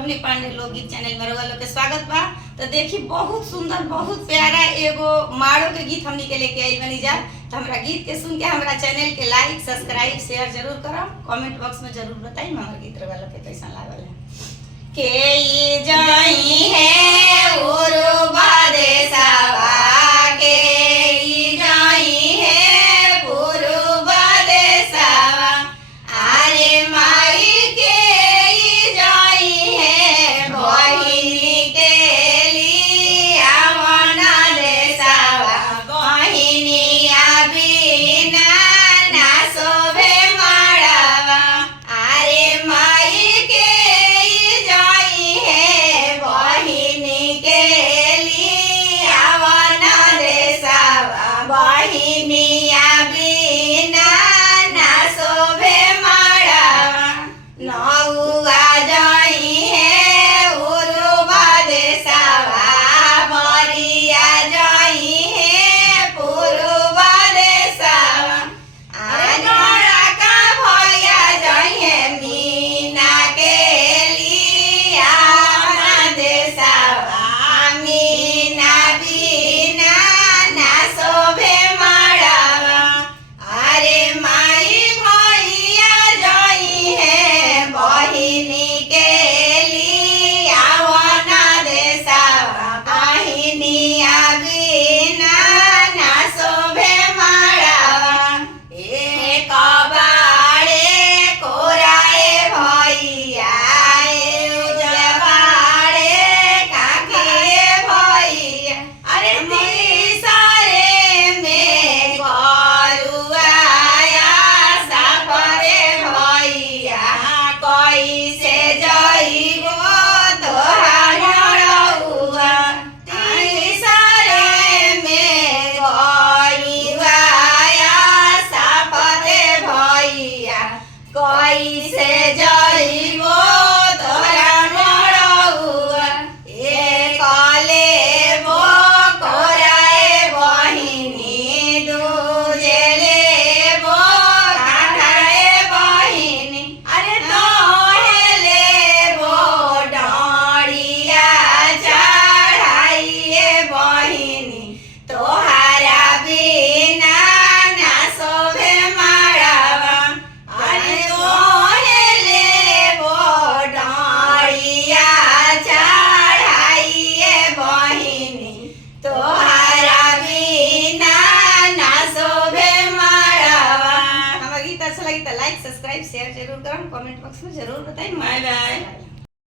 Lovely Pandey लोकगीत channel में रउआ लोग के स्वागत बा। तो देखी बहुत सुंदर बहुत प्यारा एगो माड़ो के गीत हमनी के लेके आई बनी जा। तो हमरा गीत के सुन के हमरा चैनल के लाइक सब्सक्राइब शेयर जरूर करम, कमेंट बॉक्स में जरूर बताई हमरा गीत रउआ लोग के कैसा लागल है। के ई जाई है उरुबा देशवा के ई जाई है उरुबा देशवा अरे माई के ई जाई है बहिनी के लिया मना देशवा बहिनिया बिना ना शोभे माड़वा अरे माई के ई जाई है बहिनी के लिया मना देशवा बहिनिया बिना ना शोभे माड़वा नौआ जाई है उरुबा देशवा बरिया जाई है पुरुबा देशवा अरे का भैया जाई है मीना के लिया ना देशवा मीना बिना ना शोभे माड़वा अरे माई भैया जाई है बहिनी के लिया वना देशवा बहिनिया बिना ना शोभे माड़वा एक बाड़े कोराए भैया जबाड़े काके भैया अरे तीसरे में गरुआया सापरे भैया कैसे जाइबो तोहार रउआ तीसरे में गरुआया सापरे भैया कैसे जाइबो तोहार रउआ एक लेबो कोराए बहिनी दूजे लेबो काठाए बहिनी अरे तोहे लेबो डोरिया चढ़ाइए बहिनी तोहारा बिना ना शोभे माड़वा अरे तोहे लेबो डोरिया चढ़ाइए बहिनी तोहारा बिना ना शोभे माड़वा। हमारा गीत अच्छा लगी तो लाइक सब्सक्राइब शेयर जरूर करम, कमेंट बॉक्स में जरूर बताई। Bye by.